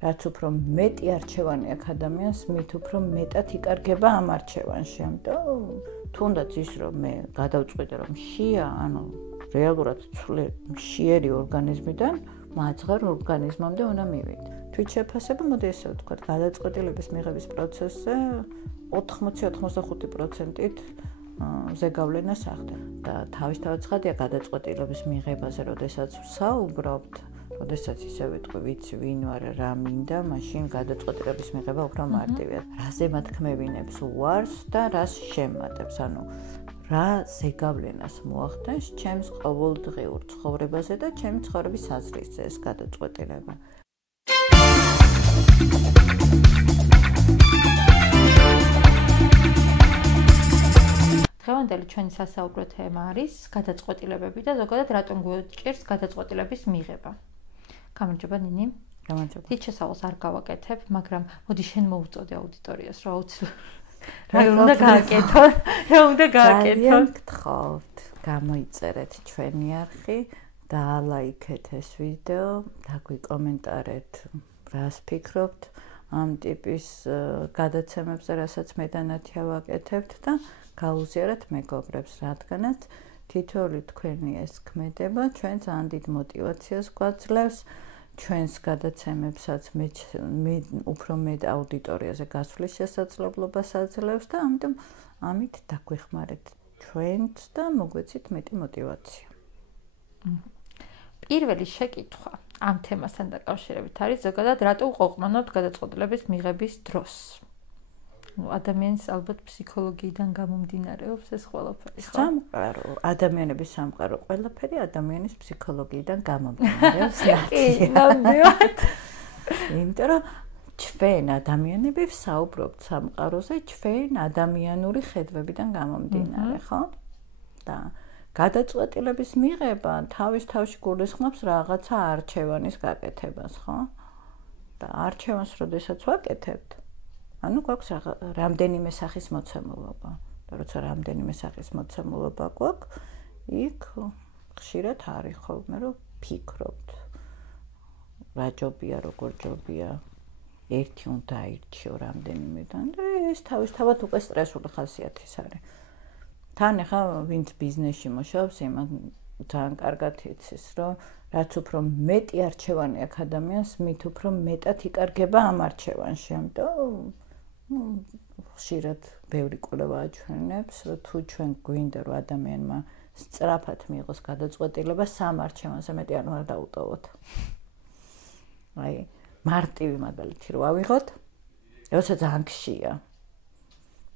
რაც უფრო მეტი არჩევანი აქვს ადამიანს, მით უფრო მეტად იკარგება ამ არჩევანში. ამიტომ თუნდაც ის რომ მე გადავწყვიტე რომ შია, ანუ რეალურად მშიერი ორგანიზმიდან მაძღარ ორგანიზმამდე უნდა მივიდე. თვით შეფასება, მოდი ესე ვთქვათ, გადაწყვეტილების მიღების პროცესზე 80-85%-ით ზეგავლენას ახდენ. და თავისთავად ცხადია გადაწყვეტილების მიღებაზე, როდესაც ვსაუბრობთ, როდესაც ისე ვიტყვი, ვიცი ვინ ვარ, რა მინდა, მაშინ გადაწყვეტილების მიღება უფრო მარტივია. რაზე მათქმევინებს უარს და რას შემატებს, ანუ რა ზეგავლენას მოახდენს ჩემს ყოველდღიურ ცხოვრებაზე და ჩემი ცხოვრების აზრისზე ეს გადაწყვეტილება. დღევანდელი ჩვენი სასაუბრო თემა არის გადაწყვეტილებები და ზოგადად რატომ გვჭირს გადაწყვეტილების მიღება. გამარჯობა ნინი. გამარჯობა. დიდ შესავალს არ გავაკეთებ, მაგრამ მოდი შენ მოუწოდე აუდიტორიას, რა რა უნდა გააკეთონ? რა უნდა გააკეთონ? ძალიან გთხოვთ, გამოიწერეთ ჩვენი არხი, დაალაიქეთ ეს ვიდეო, დაგვიკომენტარეთ, რას ფიქრობთ ამ ტიპის გადაცემებზე, რასაც მე და ნათია ვაკეთებთ და გაუზიარეთ მეგობრებს, რადგანაც თითოეული თქვენი ეს ქმედება ჩვენ ძალიან დიდ мотивაციას გვაძლევს, ჩვენს გადაცემებსაც მე უფრო მეტ აუდიტორიაზე გასვლის შესაძლებლობას აძლევს და ამიტომ ამით დაგვეხმარეთ ჩვენც და მოგვეცით მეტი мотивაცია. პირველი შეკითხვა ამ თემასთან დაკავშირებით არის ზოგადად რატო უყოყმანობთ გადაწყვეტილების მიღების დროს? ადამიანის ალბათ ფსიქოლოგიიდან გამომდინარეობს ეს ყველაფერი, ხო? სამყარო, ადამიანების სამყარო, ყველაფერი ადამიანის ფსიქოლოგიიდან გამომდინარეობს. კი, ნამდვილად. იმიტომ რომ ჩვენ ადამიანები ვსაუბრობთ სამყაროზე ჩვენ ადამიანური ხედვებიდან გამომდინარე, ხო? და გადაწყვეტილების მიღება თავის თავში გულისხმობს რაღაცა არჩევანის გაკეთებას, ხო? და არჩევანს როდესაც ვაკეთებთ, ანუ გვაქვს რამდენიმე სახის მოცემულობა. და როცა რამდენიმე სახის მოცემულობა გვაქვს, იქ ხშირად არის ხოლმე რომ ფიქრობთ. რა ჯობია, როგორ ჯობია, ერთი უნდა აირჩიო რამდენიმედან და ეს თავისთავად უკვე სტრესული ხასიათის არის. თან ახლა ვინც ბიზნესში მუშაობს, იმან ძალიან კარგად იცის, რომ რაც უფრო მეტი არჩევანი აქვს ადამიანს, მით უფრო მეტად იკარგება ამ არჩევანში. ამიტომ ხშირად ბევრი კვლევა აჩვენებს, რომ თუ ჩვენ გვინდა რომ ადამიანმა სწრაფად მიიღოს გადაწყვეტილება, სამ არჩევანზე მეტი არ უნდა დაუტოვოთ. აი, მარტივი მაგალითი რო ავიღოთ, როცა ძალიან გშია.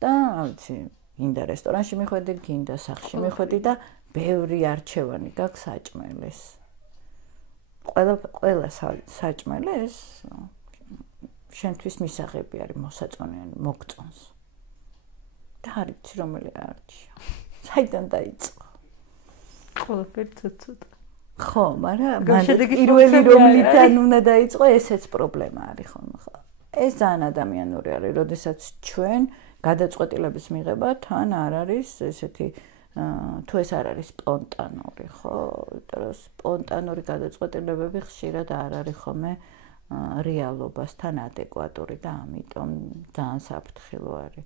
და ავიცი, გინდა რესტორანში მიხვედი, გინდა სახლში მიხვედი და ბევრი არჩევანი გაქვს საჭმელის. ყველა საჭმელი ეს შენთვის მისაღები არის მოსაწონიანი, მოგწონს. და არ იცი რომელი არჩია. საიდან დაიწყო? ყველაფერი ცოტ-ცოტ. ხო, მაგრამ პირველი რომლიდან უნდა დაიწყო, ესეც პრობლემა არის ხოლმე, ხო? ეს ძალიან ადამიანური არის, როდესაც ჩვენ გადაწყვეტილების მიღება თან არ არის ესეთი თუ ეს არ არის სპონტანური, ხო? იმიტომ რომ სპონტანური გადაწყვეტილებები ხშირად არ არის ხოლმე რეალობასთან ადეკვატური და ამიტომ ძალიან საფრთხილო არის.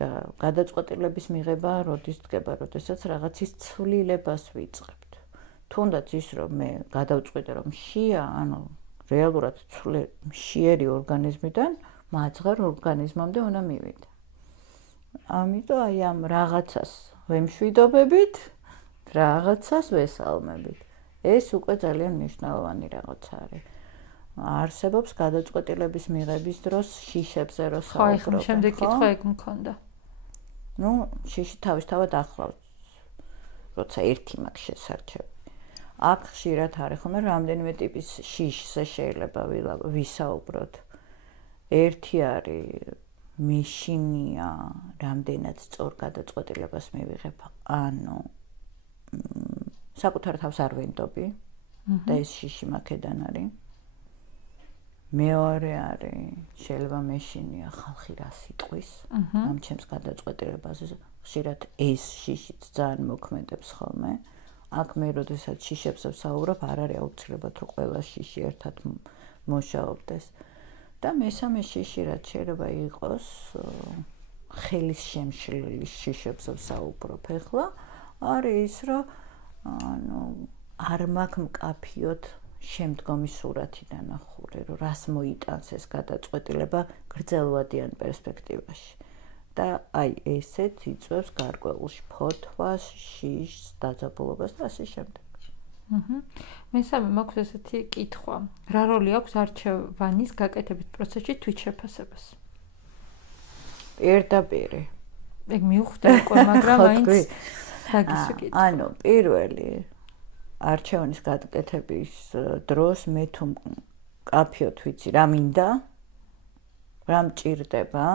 და გადაწყვეტილების მიღება როდის დგება, როდესაც რაღაცის ცვლილებას ვიწყებთ. თუნდაც ის რომ მე გადავწყვიტე რომ შია, ანუ რეალურად მშიერი ორგანიზმიდან მაძღარ ორგანიზმამდე უნდა მივიდე. ამიტომ აი ამ რაღაცას ვემშვიდობებით, რაღაცას ვესალმებით. ეს უკვე ძალიან მნიშვნელოვანი რაღაცა არის. არსებობს გადაწყვეტილების მიღების დროს შიშებზე რო საუბრობთ. ხო, შემდეგ კითხვა ეგ მქონდა. ნუ შიში თავისთავად ახლავს, როცა ერთი მაქვს შესარჩევი. აქ ხშირად არის ხოლმე რამდენიმე ტიპის შიშზე შეიძლება ვისაუბროთ. ერთი არის მეშინია, რამდენად სწორ გადაწყვეტილებას მივიღებ, ანუ საკუთარ თავს არ ვენდობი და ეს შიში მაქედან არის. მეორე არის შეიძლება მეშინია ხალხი რა სიტყვის ამ ჩემს გადაწყვეტილებაზე. ხშირად ეს შიშიც ძალიან მოქმედებს ხოლმე. აქ მე როდესაც შიშებზე ვსაუბრობ, არ არის აუცილებლად რომ ყველა შიში ერთად მუშაობდეს. და მესამე შიში რაც შეიძლება იყოს ხელის შემშლელი შიშებს ვსაუბრობ ახლა არის რომ არ მაქვს მკაფიოდ შემდგომი სურათიდან ახური რომ რას მოიტანს ეს გადაწყვეტილება გრძელვადიან პერსპექტივაში და აი ესეც იწვევს გარკვეულში ფოთვას, შიშს, დაძაბულობას და ასე შემდეგ. მესამე მაქვს ესეთი კითხვა. რა როლი აქვს არჩევანის გაკეთების პროცესში თვითშეფასებას? პირდაპირ. ეგ მივხვდი უკვე, მაგრამ მაინც დაგისვიკეთ. ანუ პირველი არჩევანის გაკეთების დროს მე თუ მკაფიოდ ვიცი რა მინდა, რა მჭირდება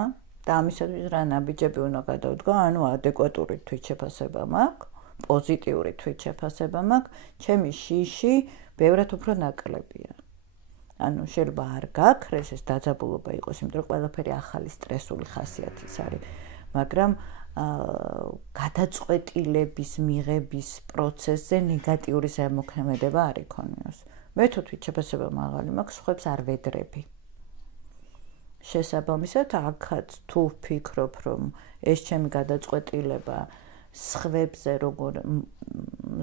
და ამისათვის რა ნაბიჯები უნდა გადავდგო, ანუ ადეკვატური თვითშეფასება მაქვს, პოზიტიური თვითშეფასება მაქვს, ჩემი შიში ბევრად უფრო ნაკლებია. ანუ შეიძლება არ გაქრეს ეს დაძაბულობა იყოს, იმიტომ რომ ყველაფერი ახალი სტრესული ხასიათის არის, მაგრამ გადაწყვეტილების მიღების პროცესზე ნეგატიური ზემოქმედება არ იქონიოს. მე თუ თვითშეფასება მაღალი მაქვს, სხვებს არ ვედრები. შესაბამისად, აქაც თუ ვფიქრობ, რომ ეს ჩემი გადაწყვეტილება სხვებზე როგორ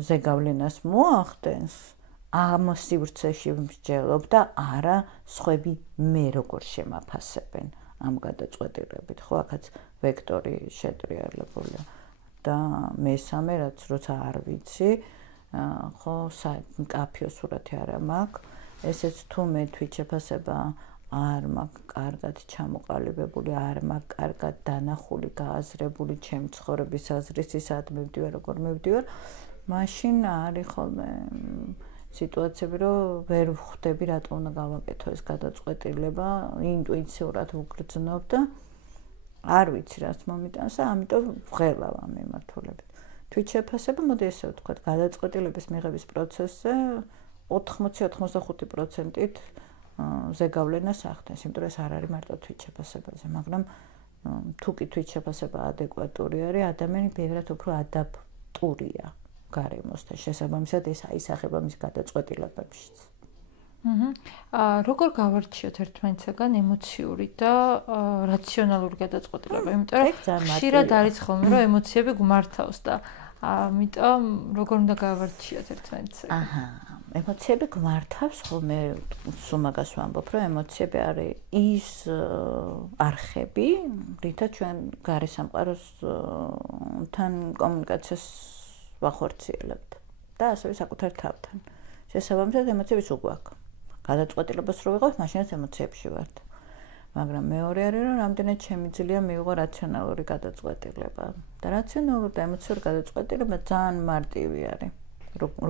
ზეგავლენას მოახდენს, ამ სივრცეში ვმსჯელობ და არა სხვები მე როგორ შემაფასებენ ამ გადაწყვეტილებით. ხო, აქაც ვექტორი შეტრიალებულია და მესამე რაც როცა არ ვიცი, ხო, მკაფიო სურათი არა მაქვს, ესეც თუ მე თვითშეფასება არ მაქვს კარგად ჩამოყალიბებული, არ მაქვს კარგად დანახული, გააზრებული ჩემი ცხოვრების აზრისი, სად მივდივარ, როგორ მივდივარ, მაშინ არის ხოლმე სიტუაციები, რომ ვერ ვხვდები, რატომ უნდა გავაკეთო ეს გადაწყვეტილება, ინტუიციურად ვგრძნობ და არ ვიცი რას მომიტანს და ამიტომ ვღელავ ამ მიმართულებით. თვითშეფასება, მოდი ესე ვთქვათ, გადაწყვეტილების მიღების პროცესზე 80-85%-ით ზეგავლენას ახდენს, იმიტომ რომ ეს არ არის მარტო თვითშეფასებაზე, მაგრამ თუ კი თვითშეფასება ადეკვატური არის, ადამიანი ბევრად უფრო ადაპტურია გარემოსთან, შესაბამისად ეს აისახება მის გადაწყვეტილებებშიც. როგორ გავარჩიოთ ერთმანეთსაგან ემოციური და რაციონალური გადაწყვეტილება, იმიტომ რომ ხშირად არის ხოლმე რომ ემოციები გვმართავს და ამიტომ როგორ უნდა გავარჩიოთ ერთმანეთსაგან? ემოციები გვმართავს ხოლმე, სულ მაგას ვამბობ, რომ ემოციები არის ის არხები, რითაც ჩვენ გარე სამყაროსთან კომუნიკაციას ვახორციელებთ და ასევე საკუთარ თავთან. შესაბამისად ემოციების უგვაქვს. გადაწყვეტილებას რო ვიღავთ, მაშინაც ემოციებში ვართ. მაგრამ მეორე არის, რომ რამდენად შემიძლია მივიღო რაციონალური გადაწყვეტილება. და რაციონალური და ემოციური გადაწყვეტილება ძალიან მარტივი არის.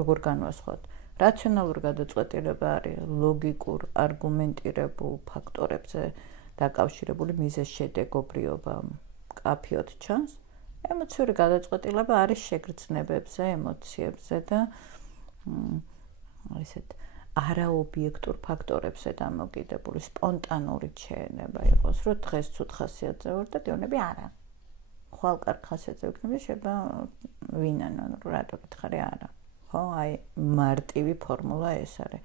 როგორ განვასხვათ? რაციონალური გადაწყვეტილება არის ლოგიკურ, არგუმენტირებულ ფაქტორებზე დაკავშირებული მიზეზ-შედეგობრიობა მკაფიოდ ჩანს. ემოციური გადაწყვეტილება არის შეგრძნებებზე, ემოციებზე და ესეთ არაობიექტურ ფაქტორებზე დამოკიდებული სპონტანური შეენება იყოს, რომ დღეს ცუდ ხასიათზე ვარ და დიონები არა. ხვალ კარგ ხასიათზე ვიქნები, შეიძლება ვინანო, რატო გითხარი არა. ხო, აი მარტივი ფორმულა ეს არის.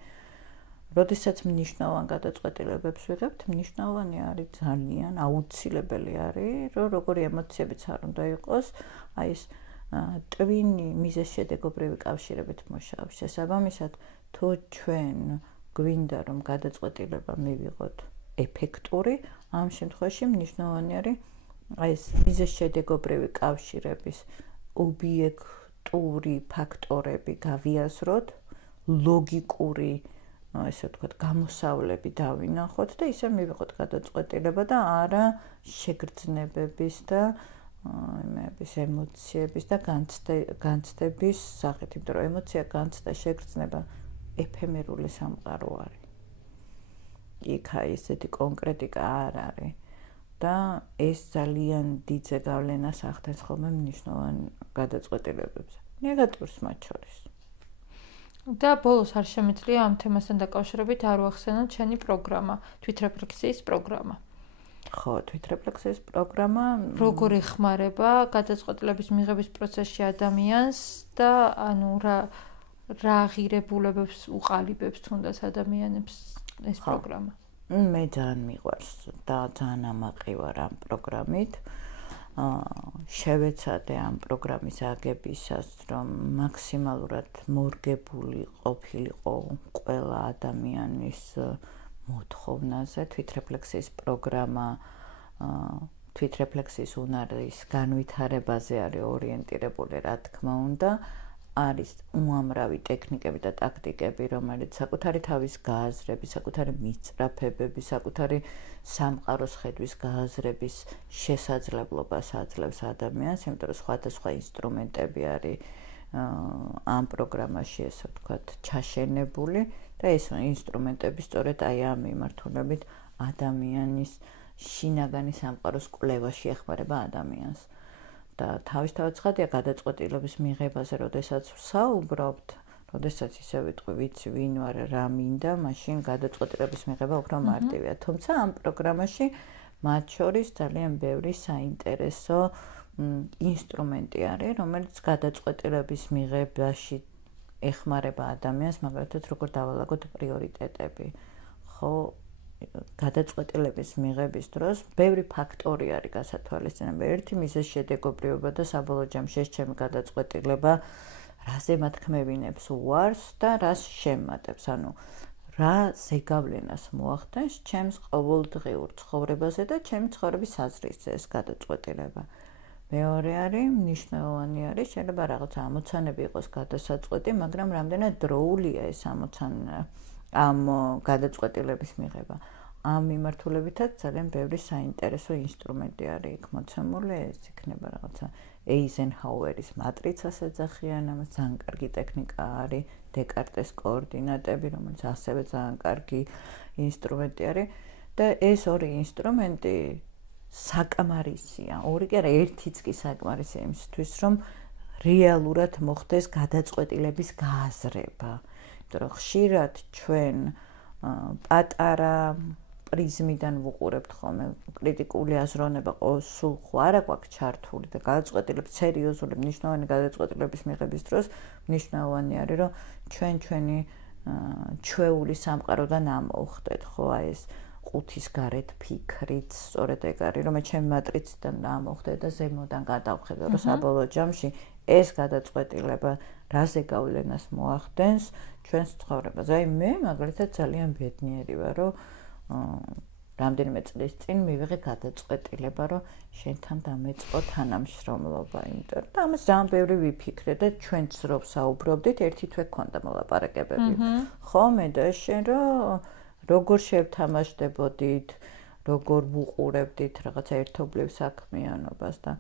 როდესაც მნიშვნელოვან გადაწყვეტილებებს ვიღებთ, მნიშვნელოვანი არის ძალიან აუცილებელი არის, რომ როგორი ემოციებიც არ უნდა იყოს, აი ეს ტვინი მიზეზ-შედეგობრივი კავშირებით მუშაობს. შესაბამისად, თუ ჩვენ გვინდა რომ გადაწყვეტილება მივიღოთ ეფექტური, ამ შემთხვევაში მნიშვნელოვანი არის აი ეს მიზეზ-შედეგობრივი კავშირების ობიექტური ფაქტორები გავიაზროთ, ლოგიკური, ესე ვთქვათ, გამოსავლები დავინახოთ და ისე მივიღოთ გადაწყვეტილება და არა შეგრძნებების და იმების ემოციების და განცდების სახით, იმიტომ რომ ემოცია, განცდა, შეგრძნება ეფემერული სამყარო არის. იქ აი ესეთი კონკრეტიკა არ არის და ეს ძალიან დიდ ზეგავლენას ახდენს ხოლმე მნიშვნელოვან გადაწყვეტილებებზე. ნეგატიურს მათ შორის. და ბოლოს არ შემიძლია ამ თემასთან დაკავშირებით არ ვახსენოთ ჩვენი პროგრამა, თვითრეფლექსიის პროგრამა. ხო, თვითრეფლექსიის პროგრამა როგორ ეხმარება გადაწყვეტილების მიღების პროცესში ადამიანს და ანუ რა ღირებულებებს უყალიბებს თუნდაც ადამიანებს ეს პროგრამა? მე ძალიან მიყვარს და ძალიან ამაყი ვარ ამ პროგრამით. შევეცადე ამ პროგრამის აგებისას, რომ მაქსიმალურად მორგებული ყოფილიყო ყველა ადამიანის მოთხოვნაზე. თვითრეფლექსიის პროგრამა თვითრეფლექსიის უნარის განვითარებაზე არის ორიენტირებული, რა თქმა უნდა. არის უამრავი ტექნიკები და ტაქტიკები, რომელიც საკუთარი თავის გააზრების, საკუთარი მისწრაფებების, საკუთარი სამყაროს ხედვის გააზრების შესაძლებლობას აძლევს ადამიანს, იმიტომ რომ სხვადასხვა ინსტრუმენტები არის ამ პროგრამაში, ესე ვთქვათ, ჩაშენებული და ეს ინსტრუმენტები სწორედ აი ამ მიმართულებით ადამიანის შინაგანი სამყაროს კვლევაში ეხმარება ადამიანს. და თავისთავად ცხადია გადაწყვეტილების მიღებაზე, როდესაც ვსაუბრობთ, როდესაც ისე ვიტყვი, ვიცი ვინ ვარ, რა მინდა, მაშინ გადაწყვეტილების მიღება უფრო მარტივია. თუმცა ამ პროგრამაში მათ შორის ძალიან ბევრი საინტერესო ინსტრუმენტი არის, რომელიც გადაწყვეტილების მიღებაში ეხმარება ადამიანს, მაგალითად, როგორ დავალაგოთ პრიორიტეტები. ხო, გადაწყვეტილების მიღების დროს ბევრი ფაქტორი არის გასათვალისწინებელი. ერთი მიზეზ-შედეგობრივობა და საბოლოო ჯამში ეს ჩემი გადაწყვეტილება რაზე მათქმევინებს უარს და რას შემატებს. ანუ რა ზეგავლენას მოახდენს ჩემს ყოველდღიურ ცხოვრებაზე და ჩემი ცხოვრების აზრისზე ეს გადაწყვეტილება. მეორე არის მნიშვნელოვანი არის, შეიძლება რაღაცა ამოცანები იყოს გადასაწყვეტი, მაგრამ რამდენად დროულია ეს ამოცანა ამ გადაწყვეტილების მიღება. ამ მიმართულებითაც ძალიან ბევრი საინტერესო ინსტრუმენტი არის იქ მოცემული, ეს იქნება რაღაცა ეიზენჰაუერის მატრიცას ეძახიან, ამას ძალიან კარგი ტექნიკა არის, დეკარტეს კოორდინატები, რომელიც ასევე ძალიან კარგი ინსტრუმენტი არის და ეს ორი ინსტრუმენტი საკმარისია. ორი კი არა, ერთიც კი საკმარისია იმისთვის, რომ რეალურად მოხდეს გადაწყვეტილების გააზრება. იმიტომ რომ ხშირად ჩვენ პატარა პრიზმიდან ვუყურებთ ხოლმე კრიტიკული აზროვნება სულ არ აქვს ჩართული და გადაწყვეტილების სერიოზული მნიშვნელოვანი გადაწყვეტილების მიღების დროს მნიშვნელოვანი არის რომ ჩვენი ჩვეული სამყაროდან ამოვხდეთ ხო აი ეს ყუთის გარეთ ფიქრით სწორედ ეგ არის რომ ჩემი მატრიციდან ამოვხდე და ზემოდან გადავხედე რომ საბოლოო ჯამში ეს გადაწყვეტილება რაზე გავლენას მოახდენს ჩვენს ცხოვრებაზე. აი მე მაგალითად ძალიან ბედნიერი ვარ, რომ რამდენიმე წლის წინ მივიღე გადაწყვეტილება, რომ შენთან დამეწყო თანამშრომლობა, იმიტომ რომ ამას ძალიან ბევრი ვიფიქრე და ჩვენც რო ვსაუბრობდით, ერთი თვე გქონდა მოლაპარაკებები. ხო, მე და შენ როგორ შევთამაშდებოდით, როგორ ვუყურებდით რაღაცა ერთობლივ საქმიანობას და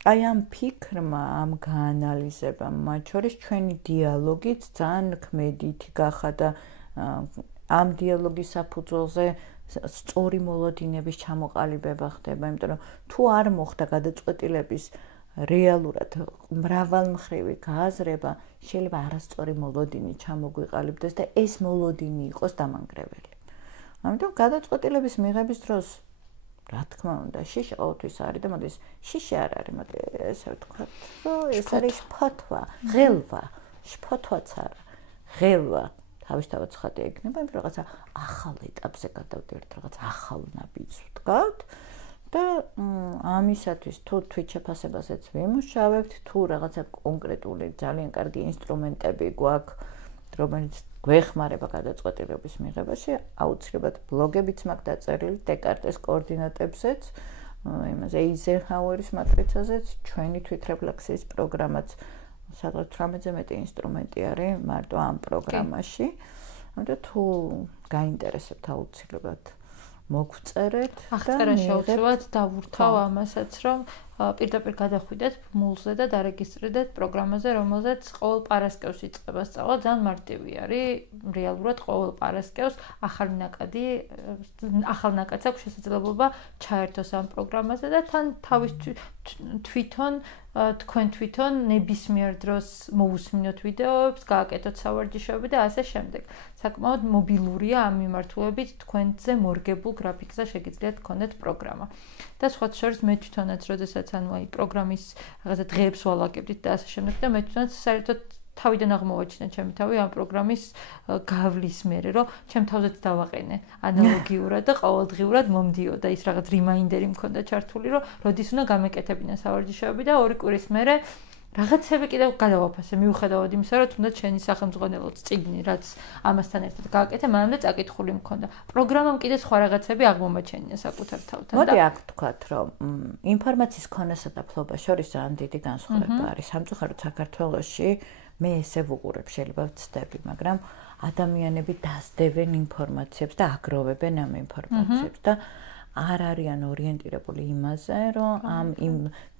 აი ამ ფიქრმა, ამ გაანალიზებამ, მათ შორის ჩვენი დიალოგიც ძალიან ქმედითი გახადა ამ დიალოგის საფუძველზე სწორი მოლოდინების ჩამოყალიბება ხდება, იმიტომ რომ თუ არ მოხდა გადაწყვეტილების რეალურად მრავალმხრივი გააზრება, შეიძლება არასწორი მოლოდინი ჩამოგვიყალიბდეს და ეს მოლოდინი იყოს დამანგრეველი. ამიტომ გადაწყვეტილების მიღების დროს რა თქმა უნდა, შიში ყოველთვის არის და მოდის შიში არ არის, მოდი ესე ვთქვა, რომ ეს არის შფოთვა, ღელვა, შფოთვაც არა, ღელვა. თავისთავად ცხადია იქნება, იმიტომ რომ რაღაცა ახალ ეტაპზე გადავდივართ, რაღაც ახალ ნაბიჯს ვდგავთ და ამისათვის თუ თვითშეფასებაზეც ვიმუშავებთ, თუ რაღაცა კონკრეტული ძალიან კარგი ინსტრუმენტები გვაქვს, რომელიც გვეხმარება გადაწყვეტილების მიღებაში, აუცილებლად ბლოგებიც მაქვს დაწერილი დეკარტეს კოორდინატებზეც, იმაზე ეიზენჰაუერის მატრიცაზეც, ჩვენი თვითრეფლექსიის პროგრამაც სადღაც 18-ზე მეტი ინსტრუმენტი არის მარტო ამ პროგრამაში. ამიტომ თუ გაინტერესებთ აუცილებლად მოგწერეთ და აღწერა შეუძლოთ დავურთავ ამასაც, რომ პირდაპირ გადახვიდეთ მულზე და დარეგისტრირდეთ პროგრამაზე, რომელზეც ყოველ პარასკევს იწყება სწავლა, ძალიან მარტივი არის. რეალურად ყოველ პარასკევს ახალი ნაკადს აქვს შესაძლებლობა ჩაერთოს ამ პროგრამაზე და თან თავის თქვენ თვითონ ნებისმიერ დროს მოусმინოთ ვიდეოებს, გააკეთოთ სავარჯიშოები და ასე შემდეგ. საკმაოდ მობილურია ამ მიმართულებით თქვენზე მორგებულ გრაფიკზე შეგიძლიათ გქონდეთ პროგრამა. და სხვა შორის მე თვითონაც, როდესაც ანუ აი პროგრამის რაღაცა დღეებს ვალაგებდით და ასე შემდეგ და მე თვითონაც საერთოდ თავიდან აღმოვაჩინა ჩემი თავი ამ პროგრამის გავლის მერე, რომ ჩემ თავზეც დავაყენე ანალოგიურად და ყოველდღიურად მომდიოდა ის რაღაც რიმაინდერი მქონდა ჩართული, რომ როდის უნდა გამეკეთებინა სავარჯიშოები და 2 კვირის მერე რაღაცები კიდევ გადავაფასე, მიუხედავად იმისა, რომ თუნდაც შენი სახელმძღვანელოც წიგნი, რაც ამასთან ერთად გააკეთე, მანამდე წაკითხული მქონდა. პროგრამამ კიდე სხვა რაღაცები აღმომაჩენია საკუთარ თავთან. მოდი აქ ვთქვათ, რომ ინფორმაციის ქონასა და ფლობას შორის ძალიან დიდი განსხვავება არის. სამწუხაროდ საქართველოში მე ესე ვუყურებ, შეიძლება ვცდები, მაგრამ ადამიანები დასდევენ ინფორმაციებს და აგროვებენ ამ ინფორმაციებს და არ არიან ორიენტირებული იმაზე, რომ ამ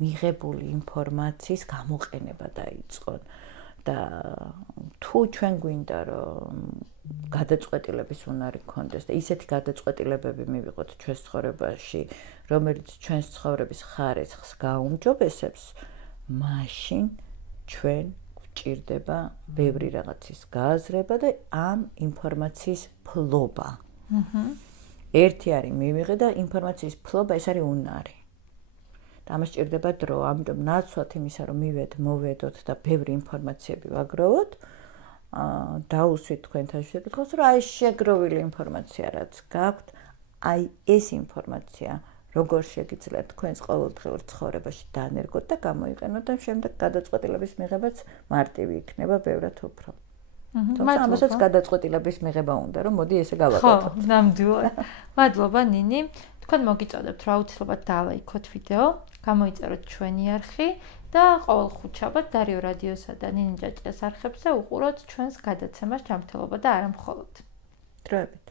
მიღებული ინფორმაციის გამოყენება დაიწყონ და თუ ჩვენ გვინდა რომ გადაწყვეტილების უნარი გქონდეს და ისეთი გადაწყვეტილებები მივიღოთ ჩვენს ცხოვრებაში, რომელიც ჩვენს ცხოვრების ხარისხს გაუმჯობესებს, მაშინ ჩვენ გვჭირდება ბევრი რაღაცის გააზრება და ამ ინფორმაციის ფლობა. ერთი არის მივიღე და ინფორმაციის ფლობა ეს არის უნარი. და ამას ჭირდება დრო, ამიტომ ნაცვლად იმისა, რომ მოვედოთ და ბევრი ინფორმაციები ვაგროვოთ, დაუსვით თქვენთან შეკითხვას, რომ აი შეგროვილი ინფორმაცია რაც გაქვთ, აი ეს ინფორმაცია როგორ შეგიძლიათ თქვენს ყოველდღიურ ცხოვრებაში დაანერგოთ და გამოიყენოთ და შემდეგ გადაწყვეტილების მიღებაც მარტივი იქნება ბევრად უფრო. თუმცა ამასაც გადაწყვეტილების მიღება უნდა, რომ მოდი ესე გავაკეთოთ. ხო, ნამდვილად. მადლობა ნინი. თქვენ მოგიწოდებთ რა უცლობად დავაიქოთ ვიდეო, გამოიწეროთ ჩვენი არხი და ყოველ ხუთშაბათ დარიო რადიოსა და ნინი ჭაჭიას არხებზე უყუროთ ჩვენს გადაცემას ჯანმრთელობა და არა მხოლოდ. დროებით.